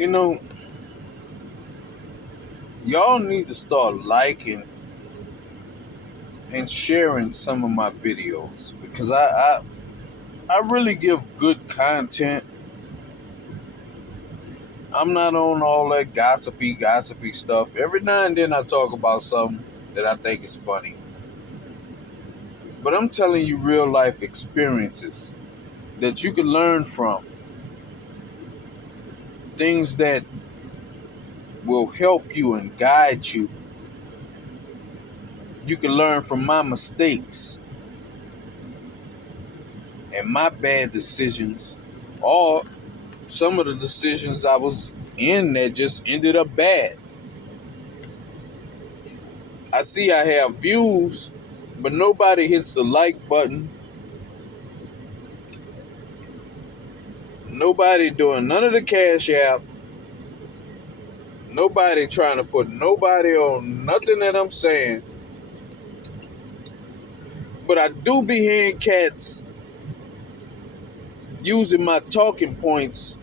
You know, y'all need to start liking and sharing some of my videos because I really give good content. I'm not on all that gossipy stuff. Every now and then I talk about something that I think is funny. But I'm telling you real life experiences that you can learn from. Things that will help you and guide you. You can learn from my mistakes and my bad decisions, or some of the decisions I was in that just ended up bad. I see I have views, but nobody hits the like button. Nobody doing none of the cash app. Nobody trying to put nobody on nothing that I'm saying. But I do be hearing cats using my talking points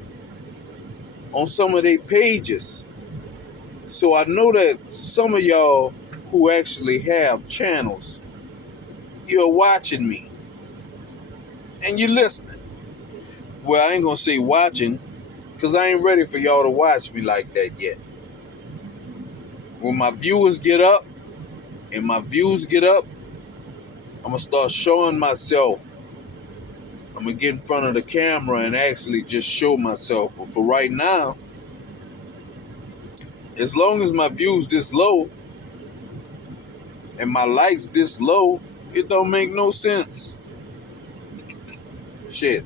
on some of their pages. So I know that some of y'all who actually have channels, you're watching me and you're listening. Well, I ain't gonna say watching, because I ain't ready for y'all to watch me like that yet. When my viewers get up and my views get up, I'm gonna start showing myself. I'm gonna get in front of the camera and actually just show myself. But for right now, as long as my views this low and my likes this low, it don't make no sense. Shit.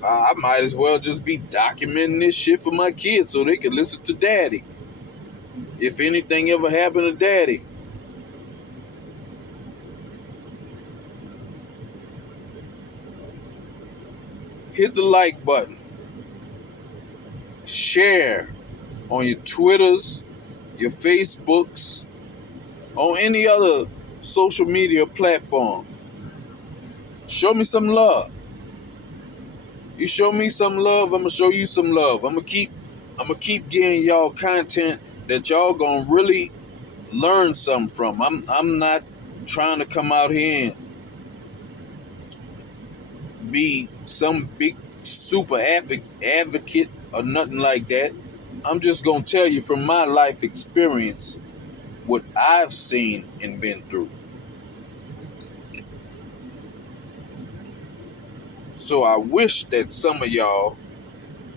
I might as well just be documenting this shit for my kids so they can listen to daddy. If anything ever happened to daddy. Hit the like button. Share on your Twitters, your Facebooks, on any other social media platform. Show me some love. You show me some love, I'm gonna show you some love. I'm gonna keep getting y'all content that y'all gonna really learn something from. I'm not trying to come out here and be some big super advocate or nothing like that. I'm just gonna tell you from my life experience what I've seen and been through. So I wish that some of y'all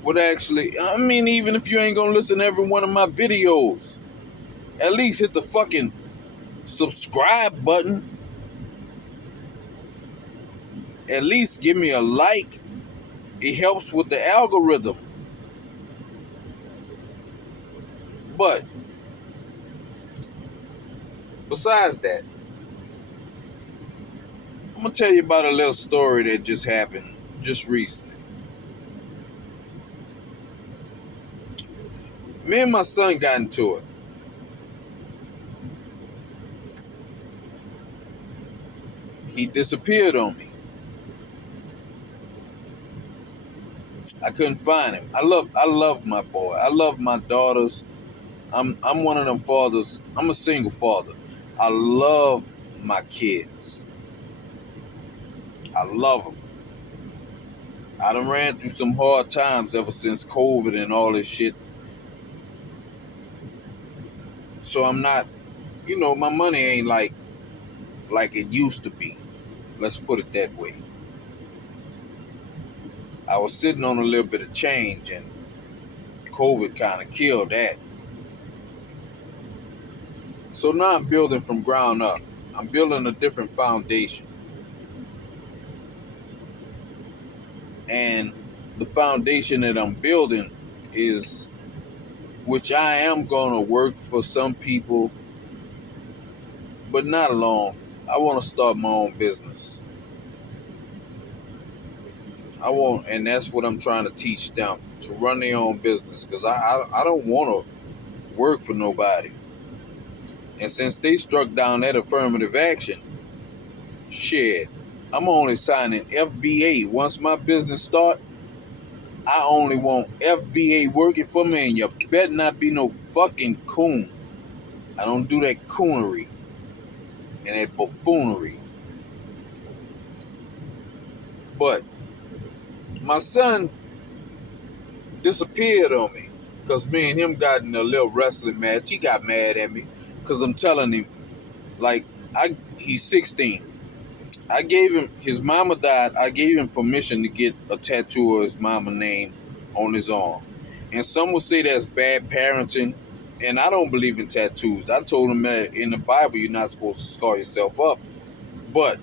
would actually, I mean, even if you ain't gonna listen to every one of my videos, at least hit the fucking subscribe button. At least give me a like. It helps with the algorithm. But besides that, I'm gonna tell you about a little story that just happened just recently. Me and my son got into it. He disappeared on me. I couldn't find him. I love my boy. I love my daughters. I'm one of them fathers. I'm a single father. I love my kids. I love them. I done ran through some hard times ever since COVID and all this shit. So I'm not, my money ain't like it used to be. Let's put it that way. I was sitting on a little bit of change and COVID kind of killed that. So now I'm building from ground up. I'm building a different foundation. And the foundation that I'm building is, which I am going to work for some people, but not long. I want to start my own business. And that's what I'm trying to teach them, to run their own business, because I don't want to work for nobody. And since they struck down that affirmative action, shit, I'm only signing FBA. Once my business start, I only want FBA working for me, and you better not be no fucking coon. I don't do that coonery and that buffoonery. But my son disappeared on me because me and him got in a little wrestling match. He got mad at me because I'm telling him, like, he's 16. I gave him, his mama died. I gave him permission to get a tattoo of his mama name on his arm. And some will say that's bad parenting. And I don't believe in tattoos. I told him that in the Bible, you're not supposed to scar yourself up. But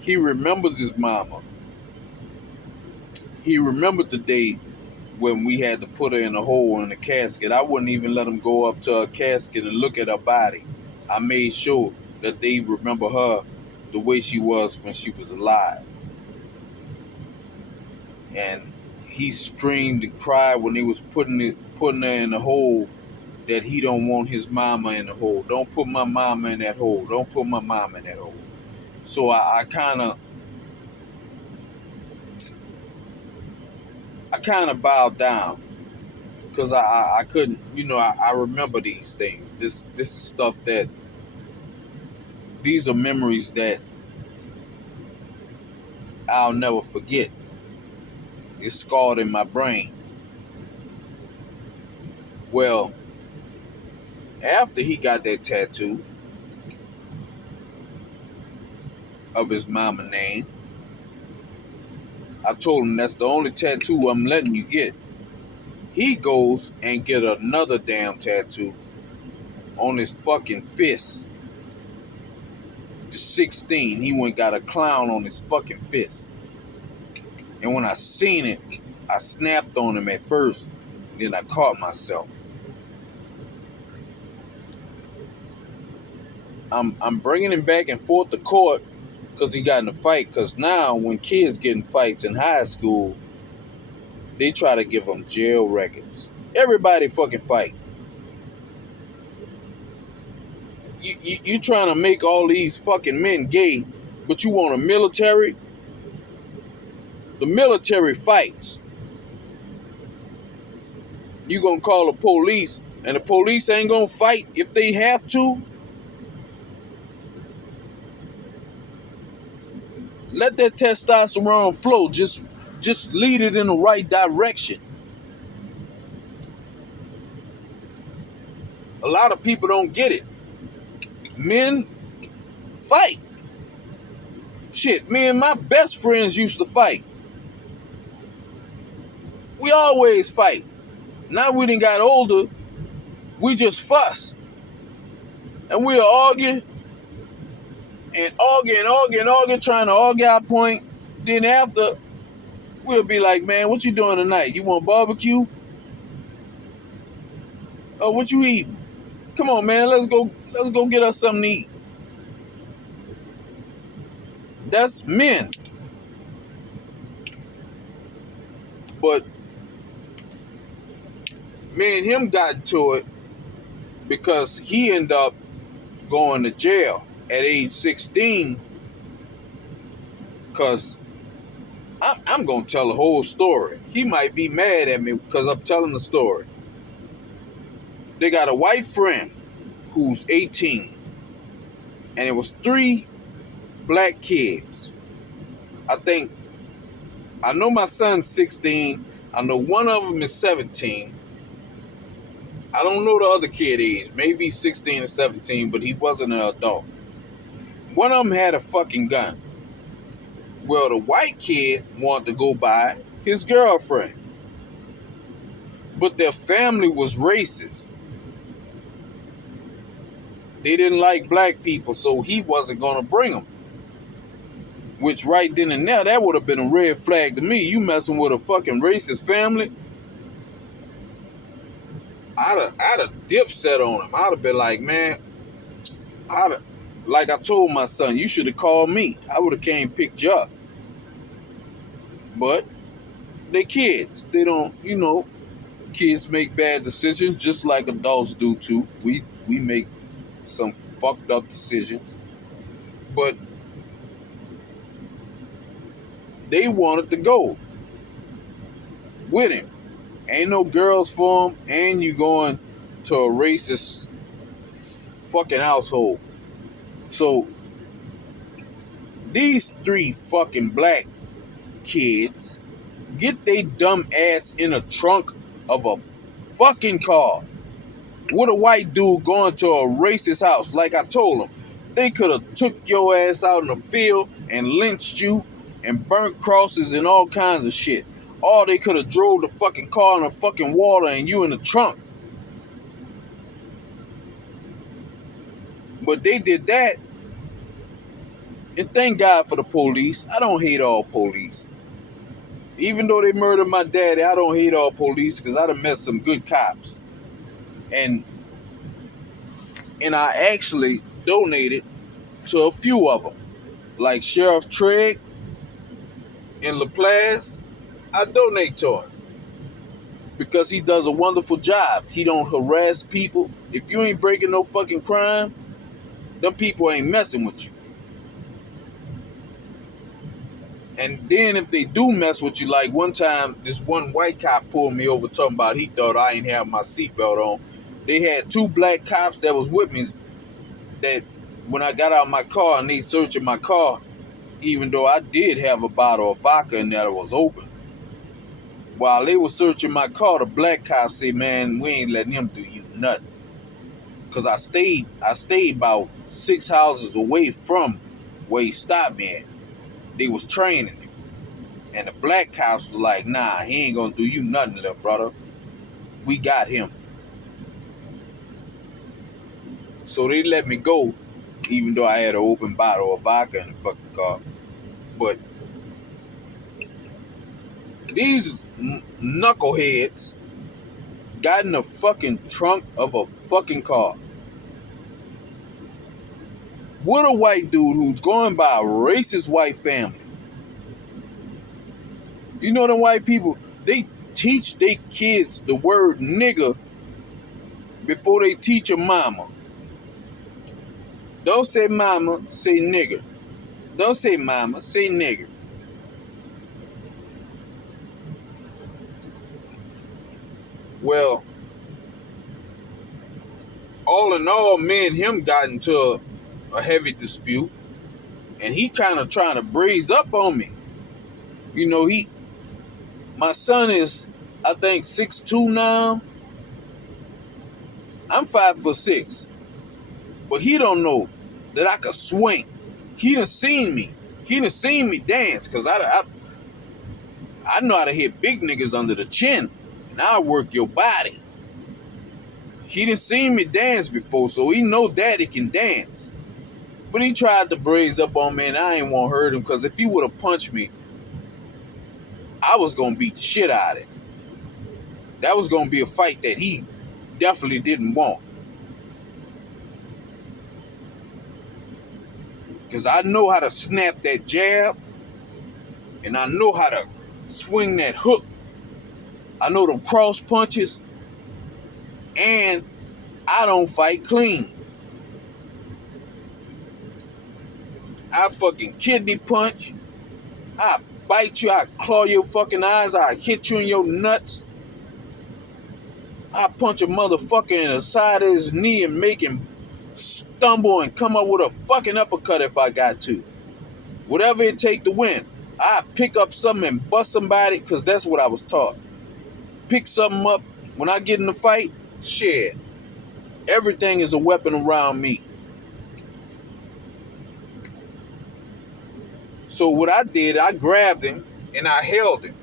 he remembers his mama. He remembered the day when we had to put her in a hole in a casket. I wouldn't even let him go up to her casket and look at her body. I made sure that they remember her the way she was when she was alive. And he screamed and cried when they was putting her in the hole, that he don't want his mama in the hole. Don't put my mama in that hole. Don't put my mama in that hole. So I kind of bowed down because I couldn't, I remember these things. This is stuff that, these are memories that I'll never forget. It's scarred in my brain. Well, after he got that tattoo of his mama name, I told him that's the only tattoo I'm letting you get. He goes and get another damn tattoo on his fucking fist. 16, he went and got a clown on his fucking fist. And when I seen it, I snapped on him at first, then I caught myself. I'm bringing him back and forth to court because he got in a fight. Because now when kids get in fights in high school, they try to give them jail records. Everybody fucking fight. You trying to make all these fucking men gay, but you want a military? The military fights. You gonna call the police, and the police ain't gonna fight if they have to? Let that testosterone flow. Just lead it in the right direction. A lot of people don't get it. Men fight. Shit, me and my best friends used to fight. We always fight. Now we done got older, we just fuss. And we'll argue and argue, trying to argue our point. Then after, we'll be like, man, what you doing tonight? You want barbecue? Oh, what you eating? Come on, man, let's go get us something to eat. That's men. But me and him got into it because he ended up going to jail at age 16 because I'm going to tell the whole story. He might be mad at me because I'm telling the story. They got a white friend who's 18, and it was 3 black kids. I know my son's 16. I know one of them is 17. I don't know the other kid age. Maybe 16 or 17, but he wasn't an adult. One of them had a fucking gun. Well, the white kid wanted to go by his girlfriend. But their family was racist. They didn't like black people, so he wasn't going to bring them. Which right then and there, that would have been a red flag to me. You messing with a fucking racist family? I'd have dipset on him. I'd have been like, man, like I told my son, you should have called me. I would have came picked you up. But they kids. They don't, kids make bad decisions just like adults do too. We make some fucked up decisions. But they wanted to go. with him. Ain't no girls for him, and you going to a racist fucking household. So these three fucking black kids get they dumb ass in a trunk of a fucking car with a white dude going to a racist house. Like I told them, they could have took your ass out in the field and lynched you and burnt crosses and all kinds of shit. Or they could have drove the fucking car in the fucking water and you in the trunk. But they did that. And thank God for the police. I don't hate all police. Even though they murdered my daddy, I don't hate all police because I done met some good cops. And I actually donated to a few of them. Like Sheriff Trigg in LaPlace, I donate to him. Because he does a wonderful job. He don't harass people. If you ain't breaking no fucking crime, them people ain't messing with you. And then if they do mess with you, like one time, this one white cop pulled me over talking about he thought I ain't have my seatbelt on. They had two black cops that was with me that when I got out of my car and they searching my car, even though I did have a bottle of vodka in there that was open. While they were searching my car, the black cops said, man, we ain't letting him do you nothing. Because I stayed about 6 houses away from where he stopped me at. They was training him. And the black cops was like, nah, he ain't gonna do you nothing, little brother. We got him. So they let me go, even though I had an open bottle of vodka in the fucking car. But these knuckleheads got in the fucking trunk of a fucking car with a white dude who's going by a racist white family. You know them white people, they teach their kids the word nigger before they teach a mama. Don't say mama, say nigger. Don't say mama, say nigger. Well, all in all, me and him got into a heavy dispute, and he kind of trying to braze up on me. You know, my son is, I think, 6'2" now. I'm 5'6", but he don't know that I could swing. He done seen me. He done seen me dance, cause I know how to hit big niggas under the chin, and I'll work your body. He done seen me dance before, so he know daddy can dance. But he tried to braze up on me, and I ain't want to hurt him, because if he would have punched me, I was going to beat the shit out of him. That was going to be a fight that he definitely didn't want. Because I know how to snap that jab, and I know how to swing that hook. I know them cross punches, and I don't fight clean. I fucking kidney punch. I bite you. I claw your fucking eyes. I hit you in your nuts. I punch a motherfucker in the side of his knee and make him stumble and come up with a fucking uppercut if I got to. Whatever it take to win. I pick up something and bust somebody, because that's what I was taught. Pick something up. When I get in the fight, shit. Everything is a weapon around me. So what I did, I grabbed him and I held him.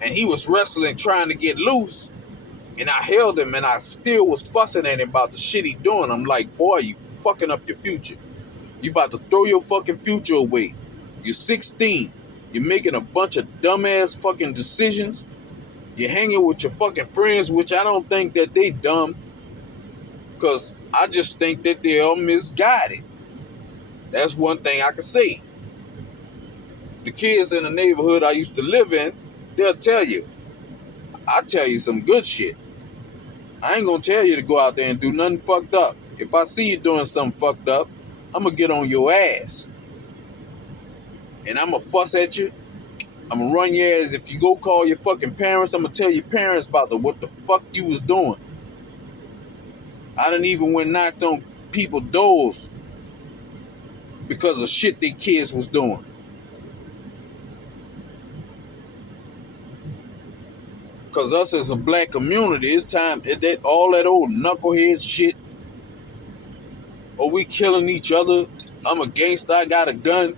And he was wrestling, trying to get loose. And I held him, and I still was fussing at him about the shit he doing. I'm like, boy, you fucking up your future. You about to throw your fucking future away. You're 16. You're making a bunch of dumbass fucking decisions. You're hanging with your fucking friends, which I don't think that they dumb. Because I just think that they're misguided. That's one thing I can say. The kids in the neighborhood I used to live in, they'll tell you. I'll tell you some good shit. I ain't gonna tell you to go out there and do nothing fucked up. If I see you doing something fucked up, I'm gonna get on your ass. And I'm gonna fuss at you. I'm gonna run your ass. If you go call your fucking parents, I'm gonna tell your parents about what the fuck you was doing. I done even went knocked on people's doors because of shit they kids was doing. Cause us as a black community, it's time that all that old knucklehead shit. Or we killing each other. I'm a gangster. I got a gun.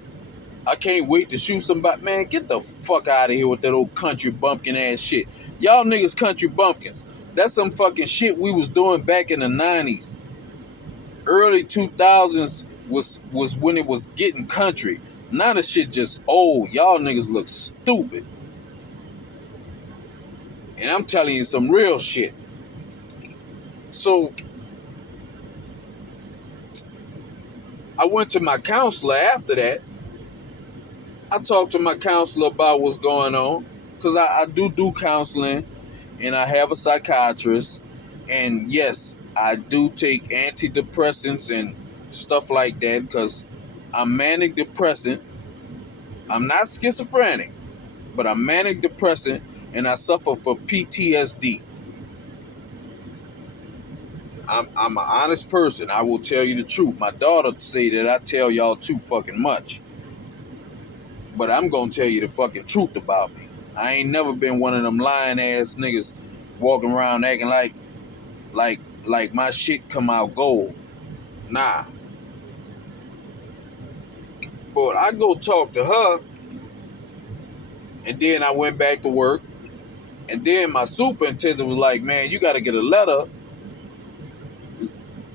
I can't wait to shoot somebody. Man, get the fuck out of here with that old country bumpkin ass shit. Y'all niggas country bumpkins. That's some fucking shit we was doing back in the 90s. Early 2000s was when it was getting country. Now the shit just old. Y'all niggas look stupid. And I'm telling you some real shit. So I went to my counselor after that. I talked to my counselor about what's going on. Because I do counseling. And I have a psychiatrist. And yes, I do take antidepressants and stuff like that. Because I'm manic depressant. I'm not schizophrenic. But I'm manic depressant. And I suffer from PTSD. I'm an honest person. I will tell you the truth. My daughter say that I tell y'all too fucking much. But I'm gonna tell you the fucking truth about me. I ain't never been one of them lying ass niggas walking around acting like my shit come out gold. Nah. But I go talk to her, and then I went back to work, and then my superintendent was like, man, you gotta get a letter,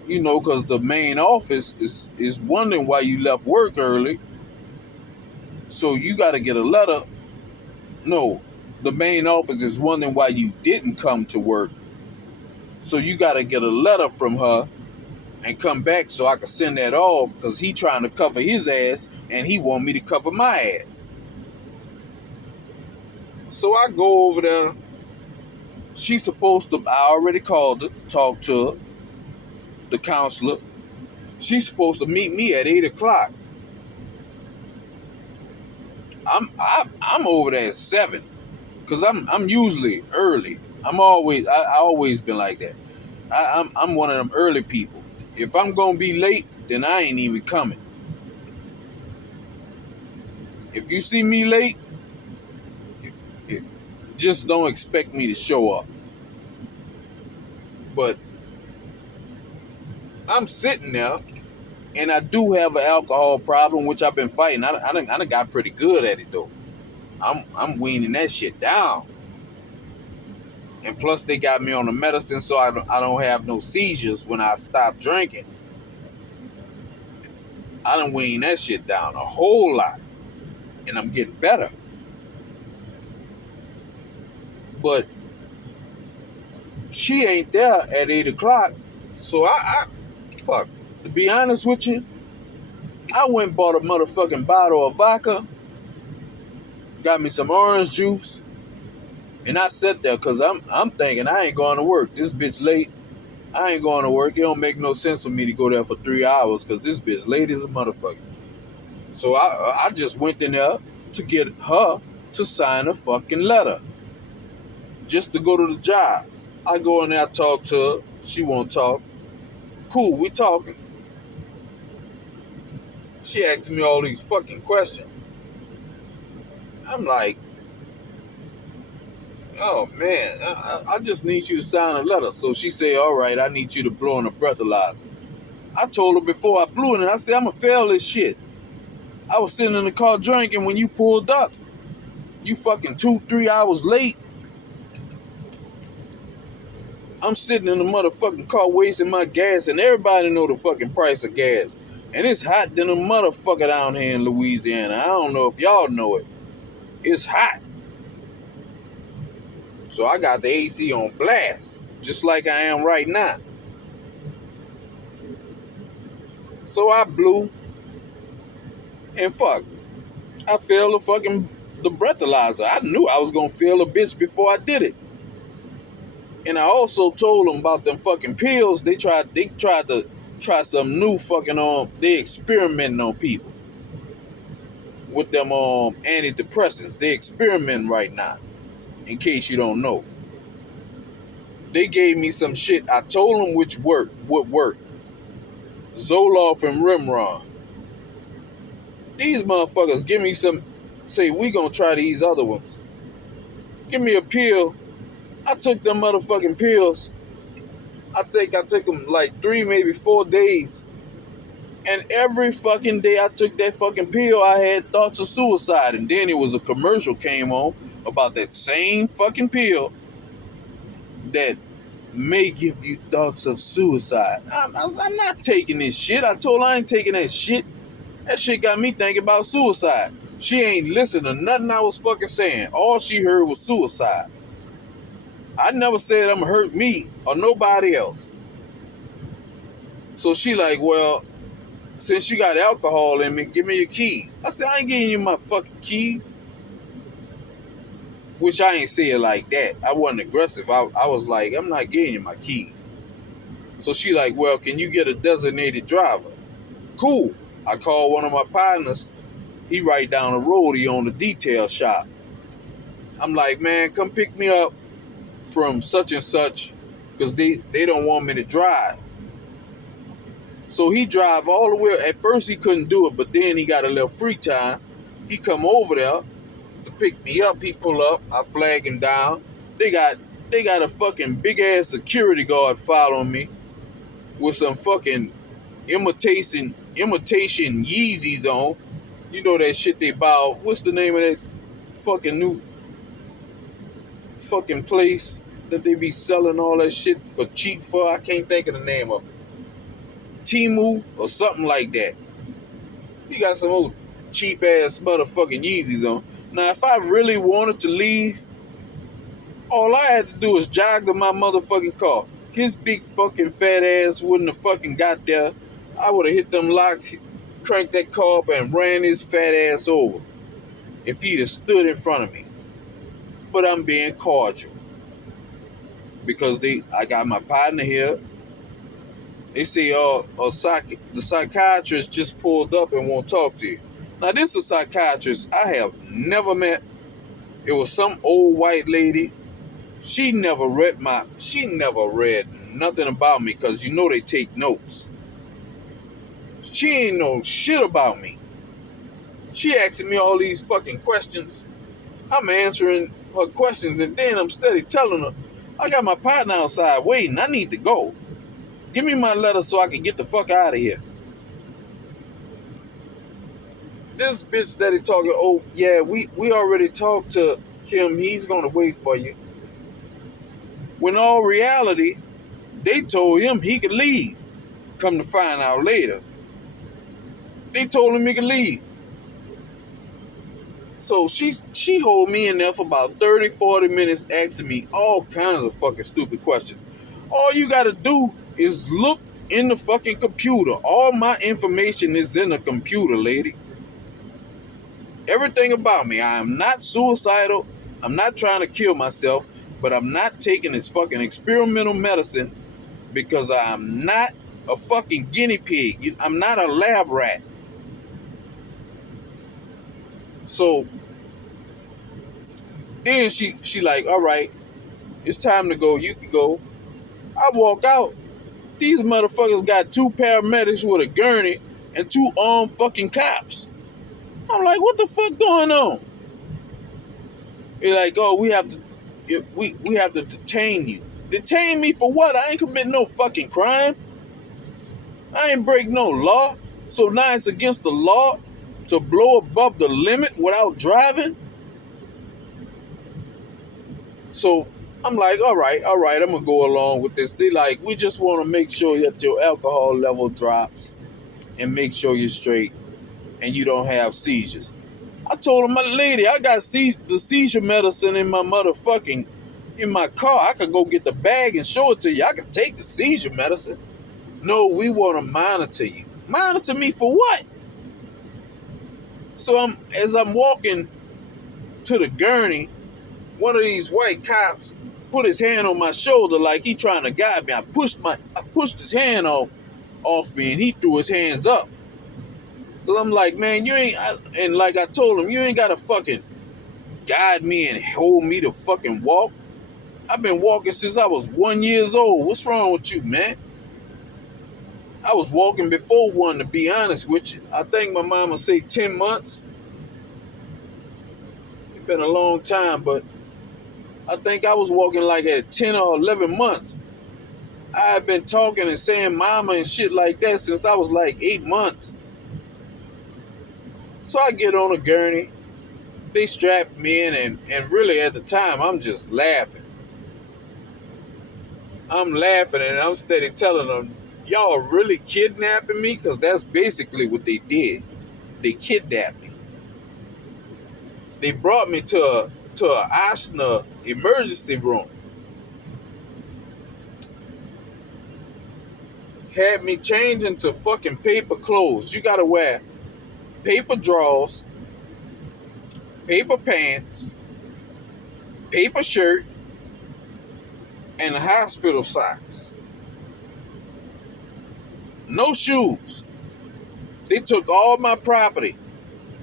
because the main office is wondering why you left work early. So you gotta get a letter. No, the main office is wondering why you didn't come to work. So you gotta get a letter from her and come back so I can send that off, because he trying to cover his ass and he want me to cover my ass. So I go over there. She's supposed to, I already called her, talked to her, the counselor. She's supposed to meet me at 8 o'clock. I'm over there at 7, because I'm usually early. I always been like that. I'm one of them early people. If I'm gonna be late, then I ain't even coming. If you see me late, just don't expect me to show up. But I'm sitting there, and I do have an alcohol problem, which I've been fighting. I done got pretty good at it though. I'm weaning that shit down. And plus, they got me on the medicine, so I don't have no seizures when I stop drinking. I done wean that shit down a whole lot, and I'm getting better. But she ain't there at 8 o'clock, so fuck. To be honest with you, I went and bought a motherfucking bottle of vodka, got me some orange juice, and I sat there because I'm thinking I ain't going to work. This bitch late. I ain't going to work. It don't make no sense for me to go there for 3 hours because this bitch late as a motherfucker. So I just went in there to get her to sign a fucking letter just to go to the job. I go in there, talk to her. She won't talk. Cool, we talking. She asked me all these fucking questions. I'm like, oh man, I just need you to sign a letter. So she said, all right, I need you to blow in a breathalyzer. I told her before I blew in it, I said, I'm going to fail this shit. I was sitting in the car drinking when you pulled up. You fucking 2-3 hours late. I'm sitting in the motherfucking car wasting my gas, and everybody know the fucking price of gas. And it's hot than a motherfucker down here in Louisiana. I don't know if y'all know it. It's hot. So I got the AC on blast, just like I am right now. So I blew, and fuck, I failed the breathalyzer. I knew I was gonna fail a bitch before I did it. And I also told them about them fucking pills. They tried to try some new fucking on. They experimenting on people with them antidepressants. They experimenting right now, in case you don't know. They gave me some shit. I told them which would work. Zoloft and Rimron. These motherfuckers give me some, say we gonna try these other ones. Give me a pill. I took them motherfucking pills. I think I took them like 3, maybe 4 days. And every fucking day I took that fucking pill, I had thoughts of suicide. And then it was a commercial came on about that same fucking pill that may give you thoughts of suicide. I'm not taking this shit. I told her I ain't taking that shit. That shit got me thinking about suicide. She ain't listened to nothing I was fucking saying. All she heard was suicide. I never said I'm gonna hurt me or nobody else. So she like, well, since you got alcohol in me, give me your keys. I said, I ain't giving you my fucking keys. Which I ain't say it like that. I wasn't aggressive. I was like, I'm not giving you my keys. So she like, well, can you get a designated driver? Cool. I called one of my partners. He right down the road. He owned a detail shop. I'm like, man, come pick me up from such and such because they don't want me to drive. So he drive all the way. At first he couldn't do it, but then he got a little free time. He come over there to pick me up. He pull up. I flag him down. They got a fucking big ass security guard following me with some fucking imitation Yeezys on. You know that shit they buy. What's the name of that fucking new fucking place that they be selling all that shit for cheap for? I can't think of the name of it. Timu or something like that. He got some old cheap ass motherfucking Yeezys on. Now, if I really wanted to leave, all I had to do was jog to my motherfucking car. His big fucking fat ass wouldn't have fucking got there. I would have hit them locks, cranked that car up, and ran his fat ass over if he'd have stood in front of me. But I'm being cordial because I got my partner here. They say, the psychiatrist just pulled up and won't talk to you. Now, this is a psychiatrist I have never met. It was some old white lady. She never read nothing about me because you know they take notes. She ain't know shit about me. She asking me all these fucking questions. I'm answering her questions, and then I'm steady telling her, I got my partner outside waiting. I need to go. Give me my letter so I can get the fuck out of here. This bitch steady talking, oh, yeah, we already talked to him. He's going to wait for you. When in all reality, they told him he could leave. Come to find out later, they told him he could leave. So she hold me in there for about 30, 40 minutes asking me all kinds of fucking stupid questions. All you got to do is look in the fucking computer. All my information is in the computer, lady. Everything about me. I am not suicidal. I'm not trying to kill myself, but I'm not taking this fucking experimental medicine because I'm not a fucking guinea pig. I'm not a lab rat. So then she like, all right, it's time to go. You can go. I walk out. These motherfuckers got 2 paramedics with a gurney and 2 armed fucking cops. I'm like, what the fuck going on? They're like, oh, we have to detain you. Detain me for what? I ain't commit no fucking crime. I ain't break no law. So now it's against the law to blow above the limit without driving. So I'm like, all right, I'm gonna go along with this. They like, we just want to make sure that your alcohol level drops and make sure you're straight and you don't have seizures. I told him, my lady, I got the seizure medicine in my car. I could go get the bag and show it to you. I could take the seizure medicine. No, we want to monitor you. Monitor me for what? So as I'm walking to the gurney, one of these white cops put his hand on my shoulder like he trying to guide me. I pushed his hand off me, and he threw his hands up. Cause I'm like, man, and like I told him, you ain't gotta fucking guide me and hold me to fucking walk. I've been walking since I was 1 year old. What's wrong with you, man? I was walking before one, to be honest with you. I think my mama say 10 months. It's been a long time, but I think I was walking like at 10 or 11 months. I've been talking and saying mama and shit like that since I was like 8 months. So I get on a gurney. They strapped me in, and really at the time, I'm just laughing. I'm laughing and I'm steady telling them, y'all are really kidnapping me? Because that's basically what they did. They kidnapped me. They brought me to a asthma emergency room. Had me change into fucking paper clothes. You gotta wear paper drawers, paper pants, paper shirt, and hospital socks. No shoes. They took all my property.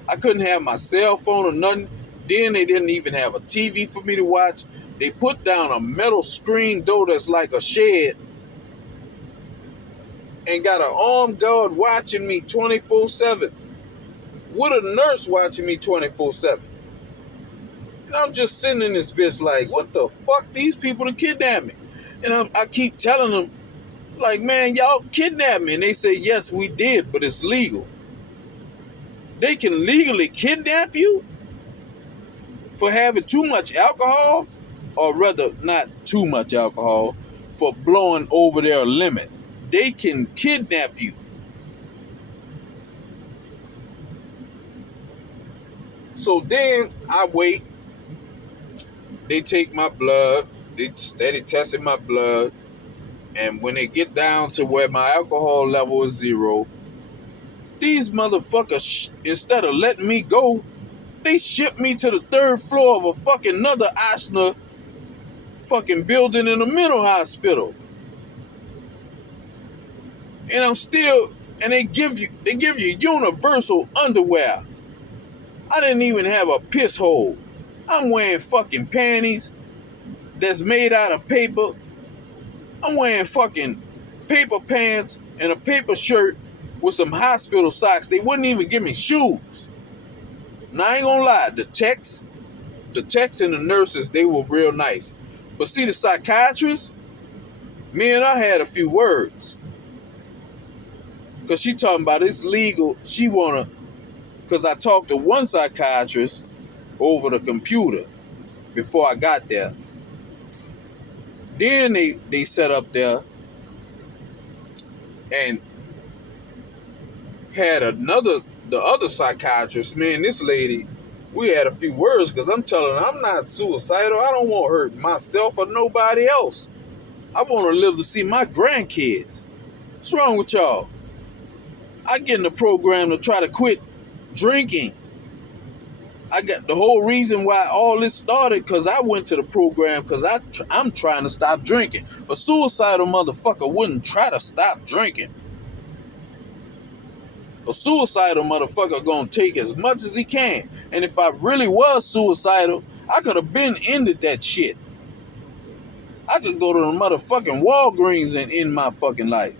I couldn't have my cell phone or nothing. Then they didn't even have a TV for me to watch. They put down a metal screen door that's like a shed and got an armed guard watching me 24/7 with a nurse watching me 24/7. And I'm just sitting in this bitch like, what the fuck? These people to kidnap me. And I keep telling them, like, man, y'all kidnapped me. And they say, yes, we did, but it's legal. They can legally kidnap you for having too much alcohol, or rather, not too much alcohol, for blowing over their limit. They can kidnap you. So then I wait. They take my blood. They steady testing my blood. And when they get down to where my alcohol level is 0, these motherfuckers, instead of letting me go, they ship me to the 3rd floor of a fucking another asthma fucking building in a mental hospital. And I'm still, and they give you universal underwear. I didn't even have a piss hole. I'm wearing fucking panties that's made out of paper. I'm wearing fucking paper pants and a paper shirt with some hospital socks. They wouldn't even give me shoes. Now I ain't gonna lie, the techs and the nurses, they were real nice. But see, the psychiatrist, me and her had a few words. Because she talking about it's legal. She wanna, because I talked to one psychiatrist over the computer before I got there. Then they set up there and had the other psychiatrist, man, this lady, we had a few words because I'm telling her I'm not suicidal. I don't want to hurt myself or nobody else. I want to live to see my grandkids. What's wrong with y'all? I get in the program to try to quit drinking. I got the whole reason why all this started because I went to the program because I'm trying to stop drinking. A suicidal motherfucker wouldn't try to stop drinking. A suicidal motherfucker gonna take as much as he can. And if I really was suicidal, I could have been ended that shit. I could go to the motherfucking Walgreens and end my fucking life.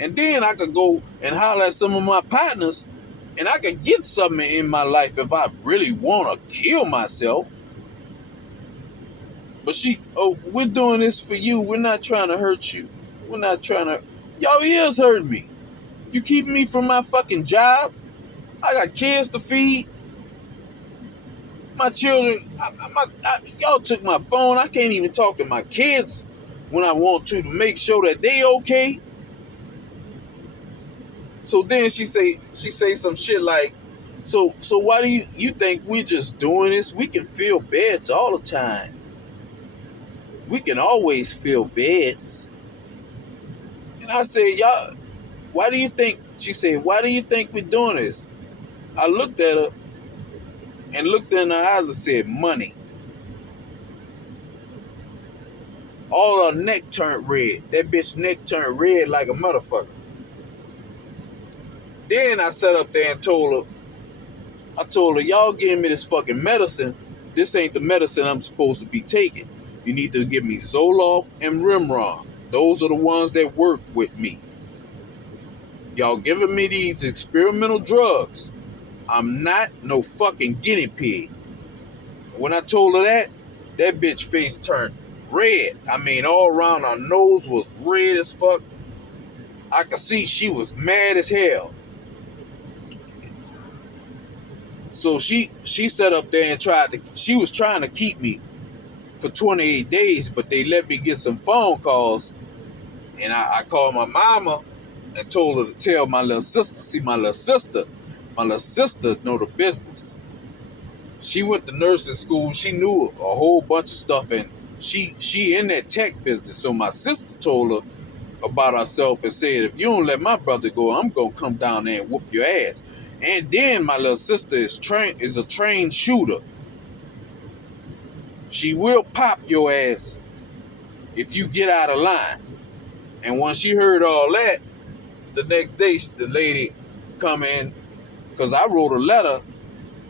And then I could go and holler at some of my partners and I could get something in my life if I really want to kill myself. But we're doing this for you. We're not trying to hurt you. We're not trying to. Y'all ears hurt me. You keeping me from my fucking job. I got kids to feed. My children, y'all took my phone. I can't even talk to my kids when I want to make sure that they okay. So then she say some shit like, so why do you think we're just doing this? We can fill beds all the time. We can always fill beds. And I said, y'all, why do you think? She said, why do you think we're doing this? I looked at her and looked in her eyes and said, money. All her neck turned red. That bitch neck turned red like a motherfucker. Then I sat up there and told her, y'all giving me this fucking medicine. This ain't the medicine I'm supposed to be taking. You need to give me Zoloft and Rimron. Those are the ones that work with me. Y'all giving me these experimental drugs. I'm not no fucking guinea pig. When I told her that bitch face turned red. I mean, all around her nose was red as fuck. I could see she was mad as hell. So she sat up there and she was trying to keep me for 28 days, but they let me get some phone calls. And I called my mama and told her to tell my little sister. See, my little sister know the business. She went to nursing school. She knew a whole bunch of stuff, and she in that tech business. So my sister told her about herself and said, if you don't let my brother go, I'm gonna come down there and whoop your ass. And then my little sister is a trained shooter. She will pop your ass if you get out of line. And once she heard all that, the next day the lady come in, because I wrote a letter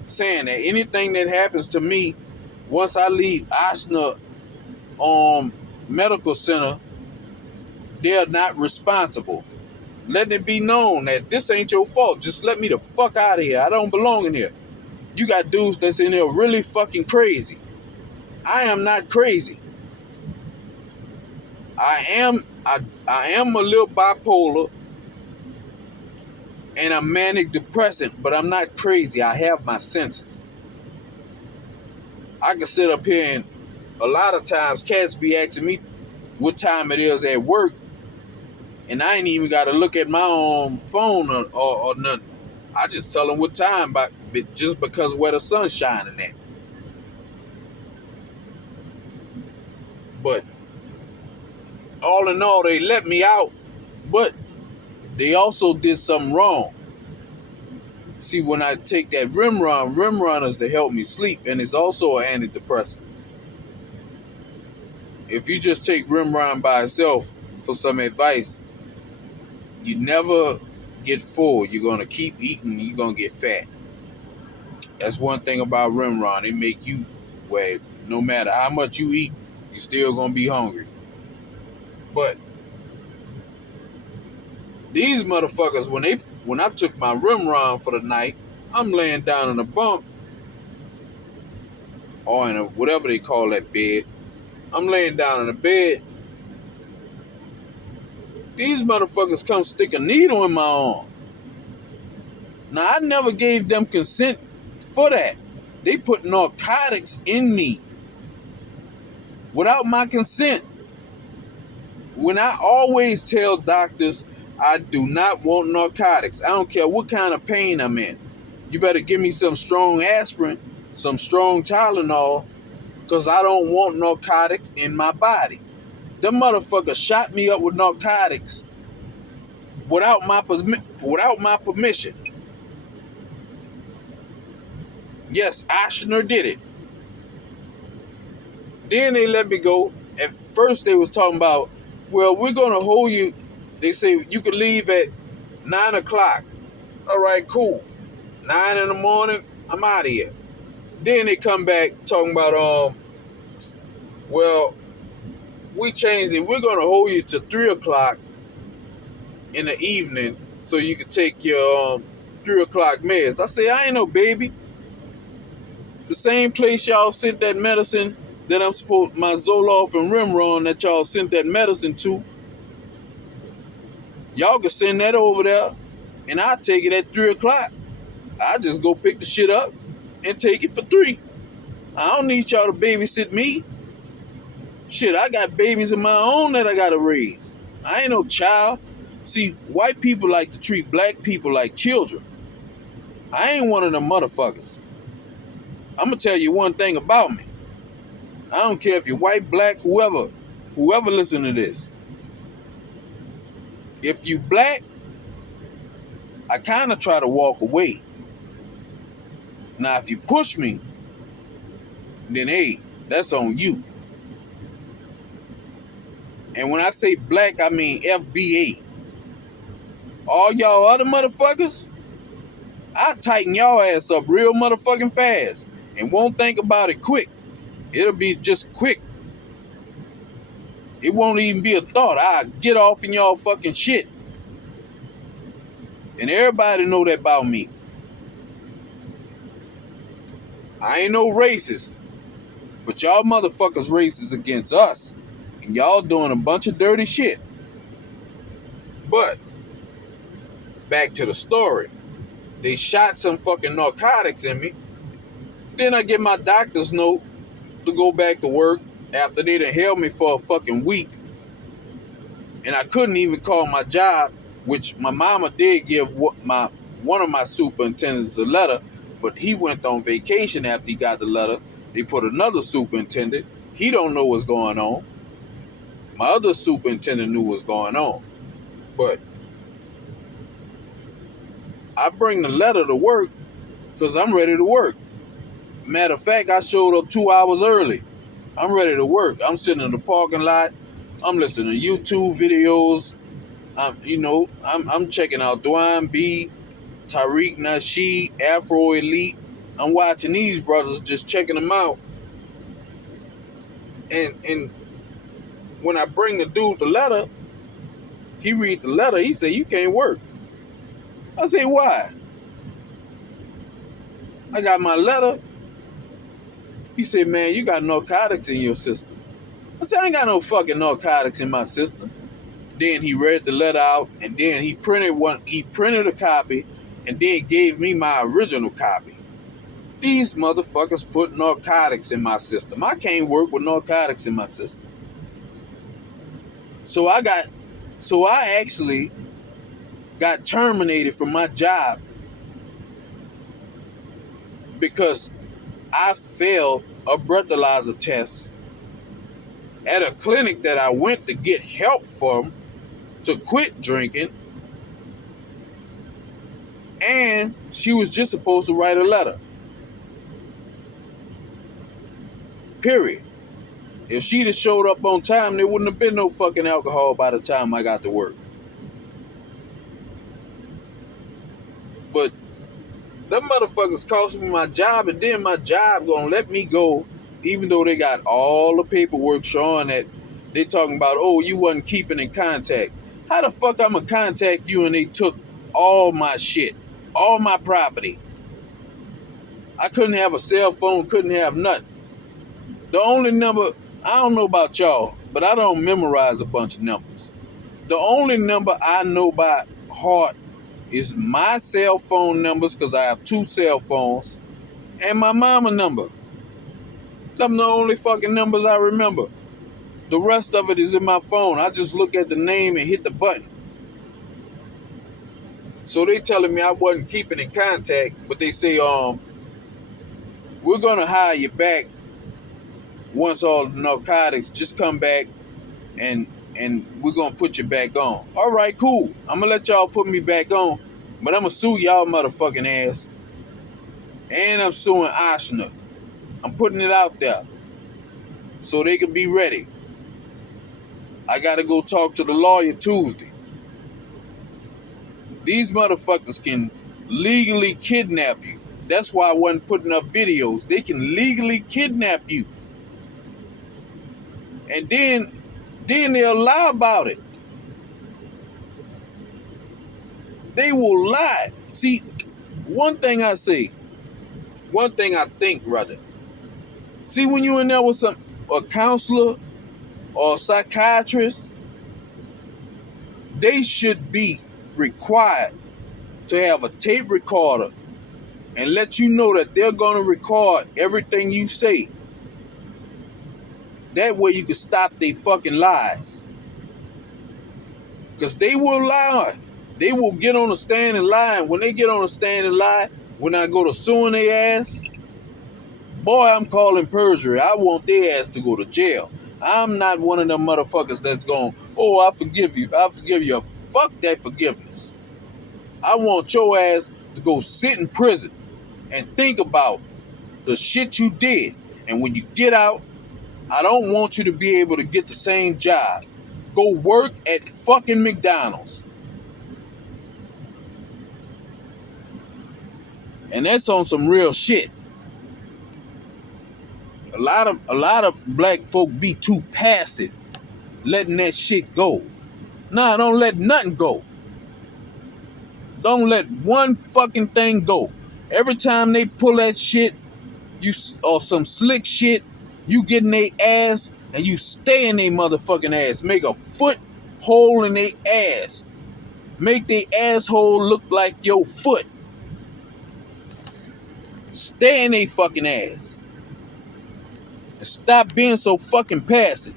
saying that anything that happens to me once I leave Ochsner Medical Center, they're not responsible. Letting it be known that this ain't your fault. Just let me the fuck out of here. I don't belong in here. You got dudes that's in here really fucking crazy. I am not crazy. I am a little bipolar and I'm manic depressant, but I'm not crazy. I have my senses. I can sit up here and a lot of times cats be asking me what time it is at work, and I ain't even got to look at my own phone or nothing. I just tell them what time, just because where the sun's shining at. But all in all, they let me out, but they also did something wrong. See, when I take that Rimron is to help me sleep, and it's also an antidepressant. If you just take Rimron by itself for some advice, you never get full. You're going to keep eating, you're going to get fat. That's one thing about Rimron. It make you, well, no matter how much you eat, you're still going to be hungry. But these motherfuckers, when I took my Rimron for the night, I'm laying down in a bunk, or in a, whatever they call that bed. I'm laying down in a bed. These motherfuckers come stick a needle in my arm. Now, I never gave them consent for that. They put narcotics in me without my consent. When I always tell doctors, I do not want narcotics. I don't care what kind of pain I'm in. You better give me some strong aspirin, some strong Tylenol, because I don't want narcotics in my body. Them motherfuckers shot me up with narcotics without my permission. Yes, Ochsner did it. Then they let me go. At first they was talking about, well, we're going to hold you. They say you can leave at 9 o'clock. All right, cool. 9 in the morning, I'm out of here. Then they come back talking about, well, we changed it. We're going to hold you to 3 o'clock in the evening so you can take your 3 o'clock meds. I say, I ain't no baby. The same place y'all sent that medicine that I'm supposed, my Zoloft and Rimron that y'all sent that medicine to, y'all can send that over there and I'll take it at 3 o'clock. I just go pick the shit up and take it for 3. I don't need y'all to babysit me. Shit, I got babies of my own that I gotta raise. I ain't no child. See, white people like to treat black people like children. I ain't one of them motherfuckers. I'm gonna tell you one thing about me. I don't care if you're white, black, whoever listen to this. If you black, I kind of try to walk away. Now, if you push me, then hey, that's on you. And when I say black, I mean FBA. All y'all other motherfuckers, I tighten y'all ass up real motherfucking fast and won't think about it quick. It'll be just quick. It won't even be a thought. I get off in y'all fucking shit. And everybody know that about me. I ain't no racist. But y'all motherfuckers racist against us. And y'all doing a bunch of dirty shit. But, back to the story. They shot some fucking narcotics in me. Then I get my doctor's note to go back to work after they done held me for a fucking week. And I couldn't even call my job, which my mama did give one of my superintendents a letter, but he went on vacation after he got the letter. They put another superintendent. He don't know what's going on. My other superintendent knew what's going on. But I bring the letter to work because I'm ready to work. Matter of fact, I showed up 2 hours early. I'm ready to work. I'm sitting in the parking lot. I'm listening to YouTube videos. I'm checking out Dwayne B, Tariq Nasheed, Afro Elite. I'm watching these brothers, just checking them out. And when I bring the dude the letter, he read the letter. He said, "You can't work." I say, "Why?" I got my letter. He said, "Man, you got narcotics in your system." I said, "I ain't got no fucking narcotics in my system." Then he read the letter out, and then he printed one. He printed a copy, and then gave me my original copy. These motherfuckers put narcotics in my system. I can't work with narcotics in my system. So I actually got terminated from my job because I failed a breathalyzer test at a clinic that I went to get help from to quit drinking, and she was just supposed to write a letter. Period. If she'd have showed up on time, there wouldn't have been no fucking alcohol by the time I got to work. But them motherfuckers cost me my job, and then my job gonna let me go, even though they got all the paperwork showing that they talking about, oh, you wasn't keeping in contact. How the fuck I'ma contact you and they took all my shit, all my property? I couldn't have a cell phone, couldn't have nothing. The only number, I don't know about y'all, but I don't memorize a bunch of numbers. The only number I know by heart is my cell phone numbers, because I have 2 cell phones, and my mama number. Them the only fucking numbers I remember. The rest of it is in my phone. I just look at the name and hit the button. So they telling me I wasn't keeping in contact, but they say, we're gonna hire you back once all the narcotics, just come back and we're gonna put you back on. All right, cool. I'm gonna let y'all put me back on, but I'm gonna sue y'all motherfucking ass. And I'm suing Oshner. I'm putting it out there so they can be ready. I gotta go talk to the lawyer Tuesday. These motherfuckers can legally kidnap you. That's why I wasn't putting up videos. They can legally kidnap you. And then they'll lie about it. They will lie. See, one thing I think, rather. See, when you in there with a counselor or a psychiatrist, they should be required to have a tape recorder and let you know that they're going to record everything you say. That way you can stop their fucking lies. Because they will lie. They will get on the stand and lie. And when they get on the stand and lie, when I go to suing their ass, boy, I'm calling perjury. I want their ass to go to jail. I'm not one of them motherfuckers that's going, oh, I forgive you. I forgive you. Fuck that forgiveness. I want your ass to go sit in prison and think about the shit you did. And when you get out, I don't want you to be able to get the same job. Go work at fucking McDonald's. And that's on some real shit. A lot of black folk be too passive, letting that shit go. Nah, don't let nothing go. Don't let one fucking thing go. Every time they pull that shit, you or some slick shit, you get in their ass and you stay in their motherfucking ass. Make a foot hole in their ass. Make their asshole look like your foot. Stay in their fucking ass. And stop being so fucking passive.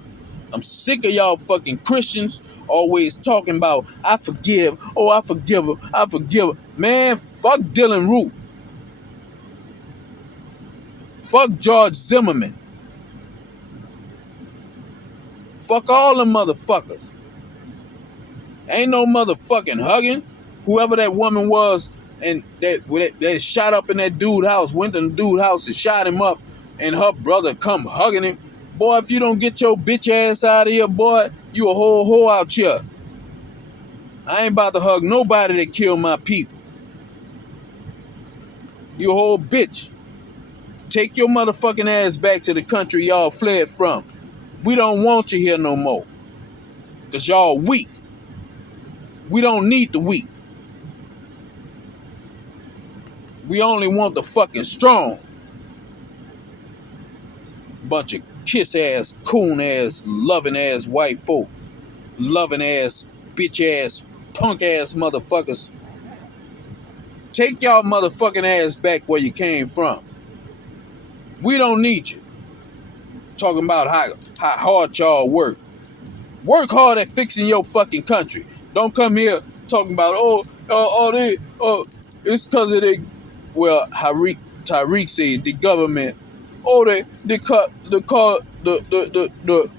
I'm sick of y'all fucking Christians always talking about, I forgive, oh, I forgive her, I forgive her. Man, fuck Dylan Root. Fuck George Zimmerman. Fuck all them motherfuckers. Ain't no motherfucking hugging. Whoever that woman was and that shot up in that dude's house, went to the dude's house and shot him up, and her brother come hugging him. Boy, if you don't get your bitch ass out of here, boy, you a whole hoe out here. I ain't about to hug nobody that killed my people. You a whole bitch. Take your motherfucking ass back to the country y'all fled from. We don't want you here no more. Because y'all weak. We don't need the weak. We only want the fucking strong. Bunch of kiss ass, coon ass, loving ass white folk. Loving ass, bitch ass, punk ass motherfuckers. Take y'all motherfucking ass back where you came from. We don't need you. Talking about how hard y'all work. Work hard at fixing your fucking country. Don't come here talking about, it's because of the, well, Tariq said the government, the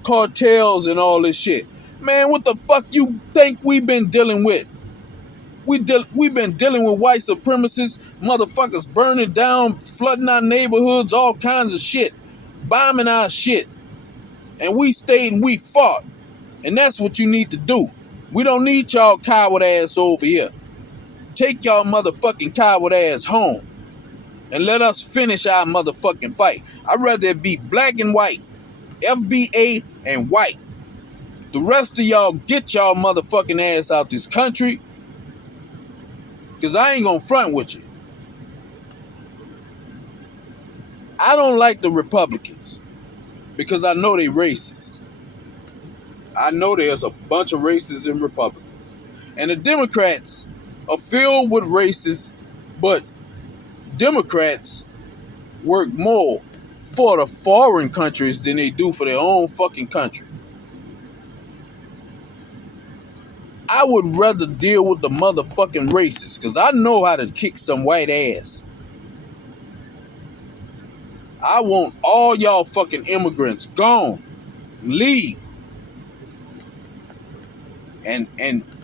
cartels and all this shit. Man, what the fuck you think we've been dealing with? We've been dealing with white supremacists, motherfuckers burning down, flooding our neighborhoods, all kinds of shit, bombing our shit. And we stayed and we fought. And that's what you need to do. We don't need y'all coward ass over here. Take y'all motherfucking coward ass home. And let us finish our motherfucking fight. I'd rather it be black and white. FBA and white. The rest of y'all get y'all motherfucking ass out this country. Because I ain't gonna front with you. I don't like the Republicans. Because I know they racist. I know there's a bunch of racists and Republicans. And the Democrats are filled with racists, but Democrats work more for the foreign countries than they do for their own fucking country. I would rather deal with the motherfucking racists, because I know how to kick some white ass. I want all y'all fucking immigrants gone. Leave. And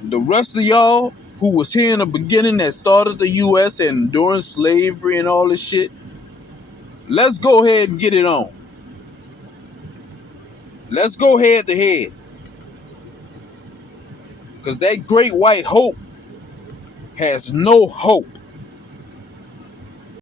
the rest of y'all who was here in the beginning that started the U.S. and during slavery and all this shit, let's go ahead and get it on. Let's go head to head. Because that great white hope has no hope.